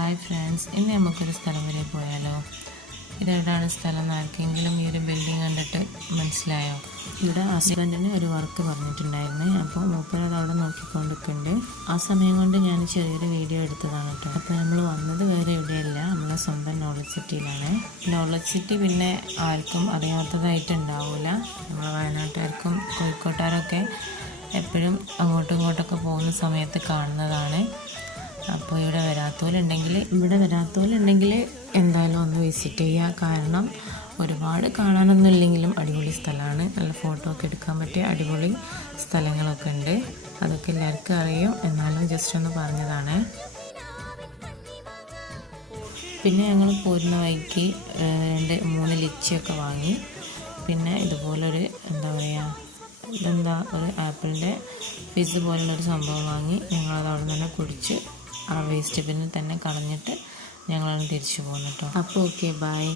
Hi friends, ഇന്ന് നമുക്കൊരു സ്ഥലം വരെ പോയാലോ? ഇതെവിടെയാണ് സ്ഥലം എന്ന് ആർക്കെങ്കിലും ഈ ഒരു ബിൽഡിംഗ് കണ്ടിട്ട് മനസ്സിലായോ? ഇവിടെ ഹസ്ബൻഡിന് ഒരു വർക്ക് പറഞ്ഞിട്ടുണ്ടായിരുന്നു. അപ്പോൾ മൂപ്പരത് അവിടെ നോക്കിക്കൊണ്ടിരിക്കുന്നുണ്ട്. ആ സമയം കൊണ്ട് ഞാൻ ചെറിയൊരു വീഡിയോ എടുത്തതാണ് കേട്ടോ. അപ്പോൾ നമ്മൾ വന്നത് വേറെ എവിടെയല്ല, നമ്മളെ സ്വന്തം നോളജ് സിറ്റിയിലാണ്. നോളജ് സിറ്റി പിന്നെ ആർക്കും അറിയാത്തതായിട്ട് ഉണ്ടാവില്ല. നമ്മളെ വയനാട്ടുകാർക്കും കോഴിക്കോട്ടുകാരൊക്കെ എപ്പോഴും അങ്ങോട്ടും ഇങ്ങോട്ടൊക്കെ പോകുന്ന സമയത്ത് കാണുന്നതാണ്. അപ്പോൾ ഇവിടെ വരാത്തവരുണ്ടെങ്കിൽ എന്തായാലും ഒന്ന് വിസിറ്റ് ചെയ്യുക. കാരണം ഒരുപാട് കാണാനൊന്നും ഇല്ലെങ്കിലും അടിപൊളി സ്ഥലമാണ്. നല്ല ഫോട്ടോ ഒക്കെ എടുക്കാൻ പറ്റിയ അടിപൊളി സ്ഥലങ്ങളൊക്കെ ഉണ്ട്. അതൊക്കെ എല്ലാവർക്കും അറിയും, എന്നാലും ജസ്റ്റ് ഒന്ന് പറഞ്ഞതാണ്. പിന്നെ ഞങ്ങൾ പോരുന്ന വഴിക്ക് 2-3 ലിച്ചിയൊക്കെ വാങ്ങി. പിന്നെ ഇതുപോലൊരു ഒരു ആപ്പിളിൻ്റെ ഫിസ് പോലുള്ളൊരു സംഭവം വാങ്ങി. ഞങ്ങളത് അവിടെ നിന്ന് തന്നെ കുടിച്ച് ആ വേസ്റ്റ് ബിന്നിൽ തന്നെ കളഞ്ഞിട്ട് ഞങ്ങളത് തിരിച്ചു പോകുന്നു കേട്ടോ. അപ്പോൾ ഓക്കെ, ബൈ.